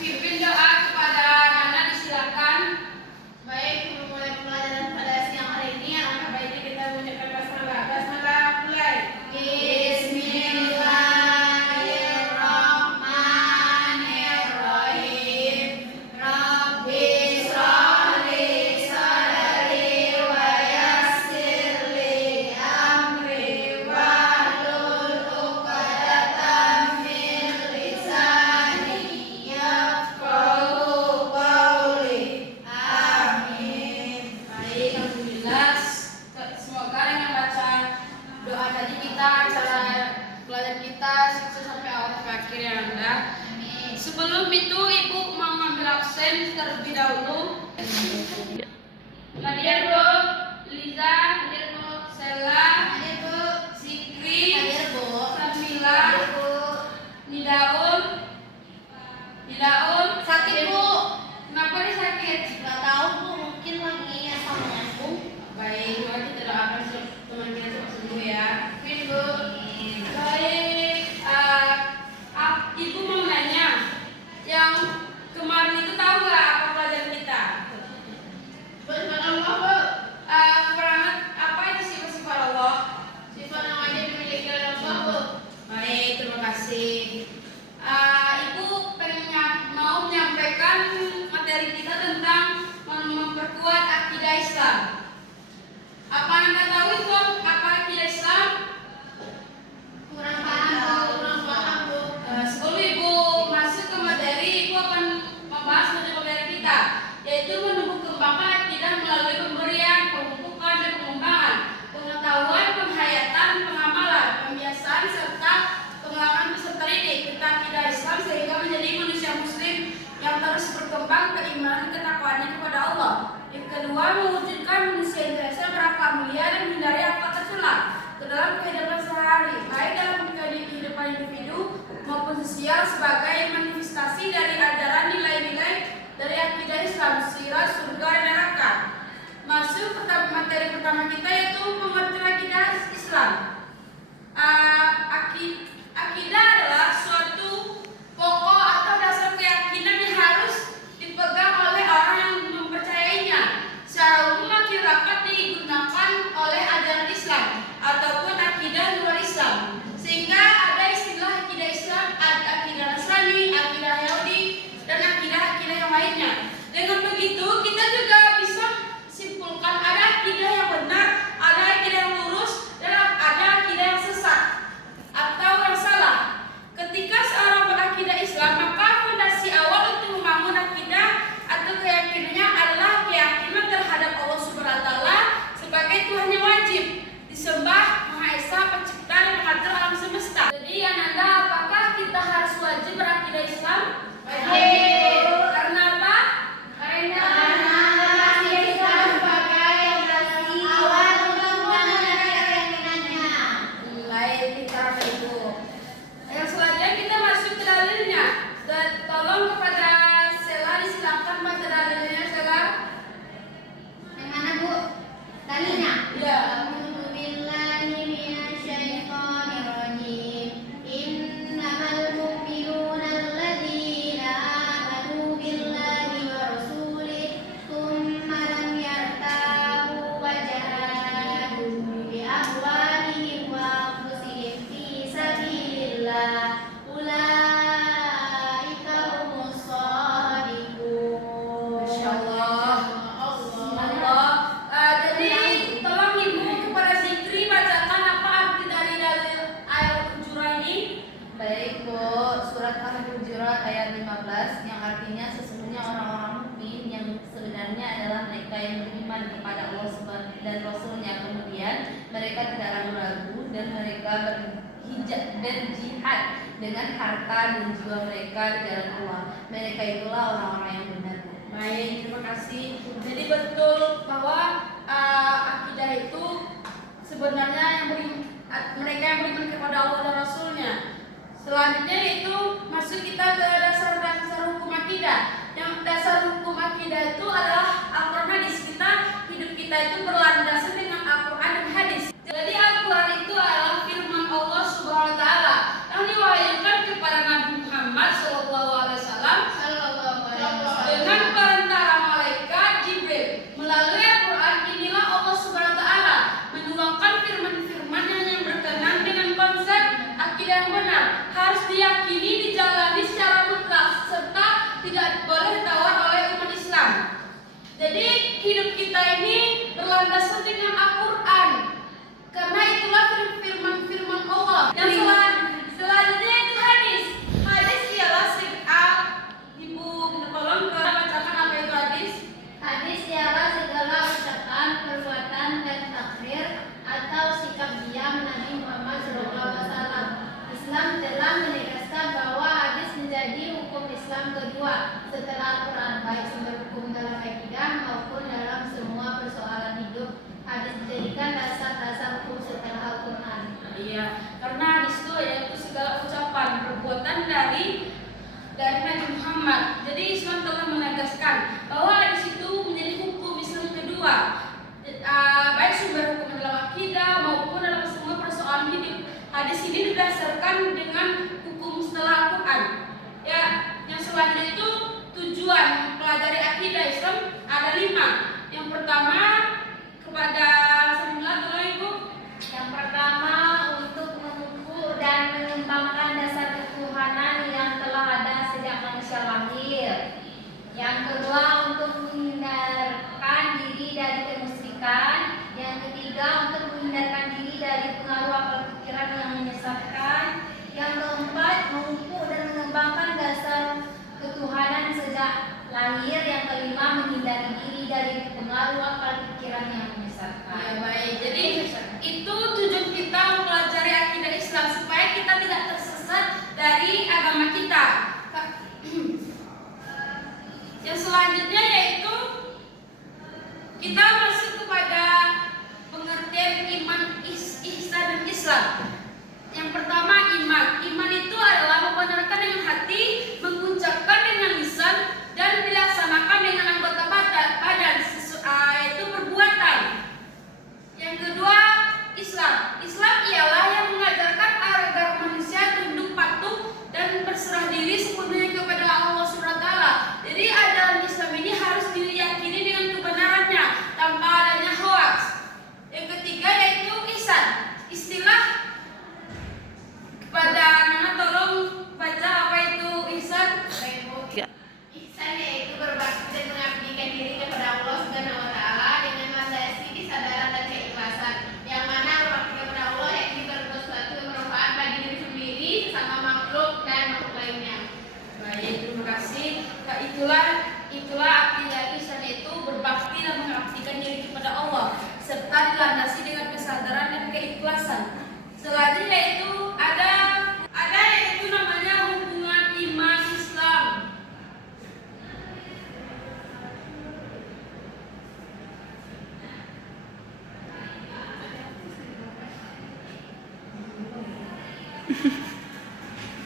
pimpin doa kepada Nana, disilakan. Baik, memulai pelajaran pada siang hari ini, alangkah baiknya kita mengucapkan basmalah. Basmalah, mulai. Bismillahirrahmanirrahim. Rabbi shrahli sadri wa yassirli amri wahlul 'uqdatam min lisani yafqahu qawli. Amin. Baik, alhamdulillah. Semoga dengan baca doa tadi kita acara pelajaran kita sukses sampai awal sampai akhir ya Anda. Amin. Sebelum itu Ibu mau mengambil absen terlebih dahulu. Nadia Bu, Liza, Nadia Bu, Sela, Hadir, Bu. Zikri, Hadir, Bu. Samila, Hadir, Bu. Nidaul, Sakit, Bu. Kenapa dia sakit? Gak tahu, Bu. Mungkin lagi asam lambung. Baik, mari kita doakan teman kita cepat sembuh ya. Amin, Bu. Baik, Ibu mau nanya, yang kemarin itu tahu nggak apa pelajaran kita? Subhanallah, Bu. Perangan apa itu sifat-sifat Allah? Sifat yang wajib dimiliki oleh Allah, Bu. Baik, terima kasih. Ibu mau menyampaikan materi kita tentang memperkuat akidah Islam. Apa Anda tahu itu apa akidah Islam? Kurang paham, Bu. Sebelum Ibu masuk ke materi, Ibu akan membahas materi kita, yaitu menumbuh kembangkan akidah melalui pemberian, pemupukan, dan pengembangan, pengetahuan, penghayatan, pengamalan, pembiasaan, serta pengalaman peserta didik tentang akidah Islam sehingga menjadi manusia Muslim yang terus berkembang keimanan dan ketakwaannya kepada Allah. Yang kedua, mewujudkan manusia Indonesia berakhlak mulia dan menghindari akhlak tercela ke dalam kehidupan sehari, baik dalam kehidupan individu maupun sosial sebagai manifestasi dari ajaran nilai-nilai dari akidah Islam, sirat, surga, dan neraka. Masuk ke materi pertama kita yaitu pengertian akidah Islam. Akidah adalah suatu pokok atau dasar keyakinan yang harus dipegang oleh orang yang mempercayainya. Secara umum akidah digunakan oleh ajaran Islam ataupun akidah luar Islam, sehingga ada istilah akidah Islam, ada akidah Nasrani, akidah Yahudi, dan akidah-akidah yang lainnya. Dengan begitu kita juga bisa simpulkan ada akidah yang benar, ada akidah yang lurus, dan ada akidah yang sesat atau yang salah. Ketika seorang berakidah Islam, maka fondasi awal untuk membangun akidah atau keyakinannya adalah keyakinan terhadap Allah Subhanahu wa taala sebagai Tuhan yang wajib disembah, Maha Esa, pencipta dan pengatur alam semesta. Jadi Ananda, apakah kita harus wajib berakidah Islam? Wajib. Karena apa? Karena akidah Islam sebagai fondasi awal untuk membangun keyakinannya. Baik, kita Ibu. Yang selanjutnya kita masuk ke dalilnya. Dan tolong kepada Sela disilakan baca dalilnya, Sela. Yang mana, Bu? Dalilnya? Ya. A'udzu billahi minasyaitonir rajim. Innamal mu'minuna alladzina amanu billahi wa rasulihi tsumma lam yartabu wa jahadu bi amwalihim wa anfusihim fi sabilillah. Ulaika humus shadiqun. Masya Allah. Allah. Jadi tolong Ibu kepada Zikri bacakan apa arti dari dalil ayat Al-Hujurat ini. Baik, Bu. Surat Al-Hujurat ayat 15 yang artinya sesungguhnya orang-orang mukmin yang sebenarnya adalah mereka yang beriman kepada Allah dan Rasul-Nya. Kemudian mereka tidak ragu-ragu dan mereka berjihad dengan harta dan jiwa mereka di jalan Allah. Mereka itulah orang-orang yang benar. Baik, terima kasih. Jadi betul bahwa akidah itu sebenarnya mereka yang beriman kepada Allah dan Rasul-Nya. Selanjutnya itu masuk kita ke dasar-dasar hukum akidah. Yang dasar hukum akidah itu adalah Al-Quran hadis. Hidup kita itu berlandaskan dengan Al-Quran dan hadis. Jadi Al-Quran itu adalah firman Allah Subhanahu wa taala yang diwahyukan kepada Nabi Muhammad SAW tidak boleh ditawar oleh umat Islam. Jadi hidup kita ini berlandaskan dengan Al-Quran, karena itulah firman Allah. Yang selanjutnya itu hadis. Hadis ialah Ibu minta tolong ke bacakan apa itu hadis. Hadis ialah segala ucapan, perbuatan, dan takrir atau sikap diam Nabi Muhammad SAW. Islam telah menegaskan bahwa hadis menjadi hukum Islam kedua setelah Al-Quran, baik sumber hukum dalam akidah maupun dalam semua persoalan hidup. Hadis dijadikan dasar-dasar hukum setelah Al-Quran. Iya, karena hadis itu yaitu segala ucapan, perbuatan dari Nabi Muhammad. Jadi Islam telah menegaskan bahwa hadis itu menjadi hukum Islam kedua, baik sumber hukum dalam akidah maupun dalam semua persoalan hidup. Hadis ini didasarkan dengan hukum setelah Al-Quran. Ya, yang selanjutnya itu tujuan mempelajari akidah Islam ada 5. Yang pertama kepada Samila dulu Ibu. Yang pertama, untuk mengukur dan mengembangkan dasar ketuhanan yang telah ada sejak manusia lahir. Yang kedua, untuk menghindarkan diri dari kemusyrikan. Yang ketiga, untuk menghindarkan diri dari pengaruh akal pikiran yang menyesatkan. Yang keempat, mengukur dan mengembangkan dasar ketuhanan sejak lahir. Yang kelima, menghindari diri dari pengaruh akal pikiran yang menyesatkan. Ya, baik. Jadi itu tujuan kita mempelajari akidah Islam supaya kita tidak tersesat dari agama kita. Yang selanjutnya yaitu kita masuk kepada pengertian iman, ihsan dan Islam. Yang pertama iman. Iman itu adalah membenarkan dengan hati, mengucapkan dengan lisan, dan dilaksanakan dengan anggota badan, yaitu perbuatan. Yang kedua Islam. Islam ialah yang mengajarkan agar manusia tunduk patuh dan berserah diri sepenuhnya kepada Allah SWT. Jadi ajaran Islam ini harus diyakini dengan kebenarannya tanpa adanya hoax. Yang ketiga yaitu ihsan. Istilah kepada Nana tolong baca apa itu ihsan. Ihsan yaitu berbakti dan mengabdikan diri kepada Allah Subhanahu wa taala dengan landasi kesadaran dan keikhlasan. Yang mana berbakti kepada Allah yakni berbuat sesuatu yang bermanfaat bagi diri sendiri, sesama makhluk dan makhluk lainnya. Baik, terima kasih. Nah, itulah artinya ihsan itu berbakti dan mengabdikan diri kepada Allah serta dilandasi dengan kesadaran dan keikhlasan. Selanjutnya itu ada yaitu namanya hubungan iman Islam.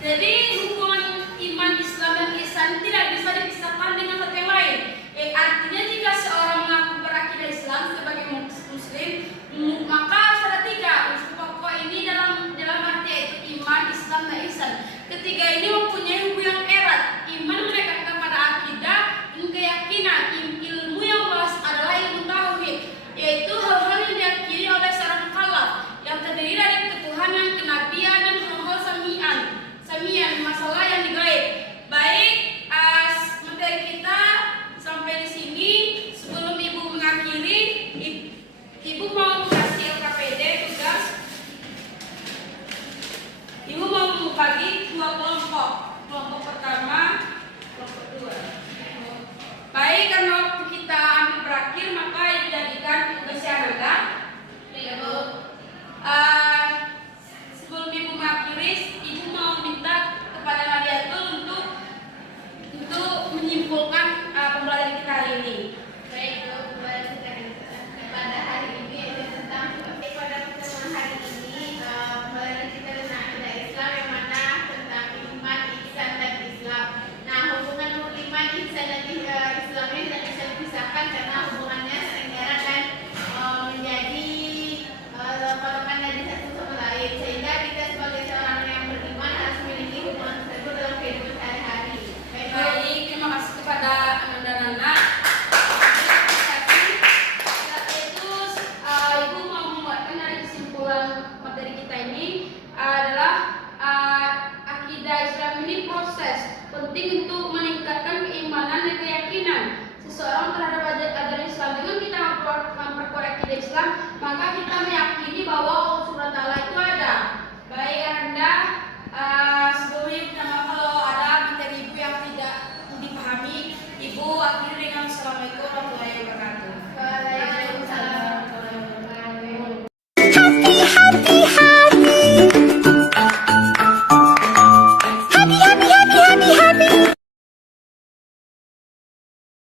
Jadi hubungan iman Islam dan ihsan tidak bisa dipisahkan dengan satu yang lain. Artinya jika seorang mengaku berakidah Islam sebagai muslim, maka ada 3 unsur pokok ini dalam arti yaitu iman, Islam, dan ihsan. Ketiga ini mempunyai hubungan erat. Iman menekankan pada akidah, keyakinan. Ilmu yang luas adalah ilmu tauhid, yaitu hal-hal yang diyakini oleh seorang mukallaf yang terdiri dari ketuhanan, kenabian, dan hal-hal samian masalah yang digaib. Baik, materi kita sampai di sini. Sebelum Ibu mengakhiri, Ibu mau kasih LKPD tugas. Ibu mau membagi 2 kelompok. Kelompok pertama, kelompok 2. Baik, karena waktu kita hampir berakhir, maka dijadikan tugasnya adalah Ibu. Sebelum Ibu mengakhiri, Ibu mau minta kepada Nadiatul untuk menyimpulkan pembelajaran kita hari ini. Baik, pada hari ini yaitu tentang pada pertemuan hari ini pembelajaran kita tentang akidah Islam yang mana tentang iman, ihsan dan Islam. Nah, hubungan iman, ihsan dan Islam ini tidak bisa dipisahkan karena hubungannya sering erat dan menjadi potongan dari satu sama lain, sehingga kita sebagai seorang yang beriman harus memiliki hubungan tersebut dalam kehidupan sehari-hari. Baik, terima kasih kepada Anda dan Nana. Ibu mau membuatkan dari kesimpulan materi kita ini adalah akidah Islam ini proses penting untuk meningkatkan Wassalamualaikum warahmatullahi wabarakatuh.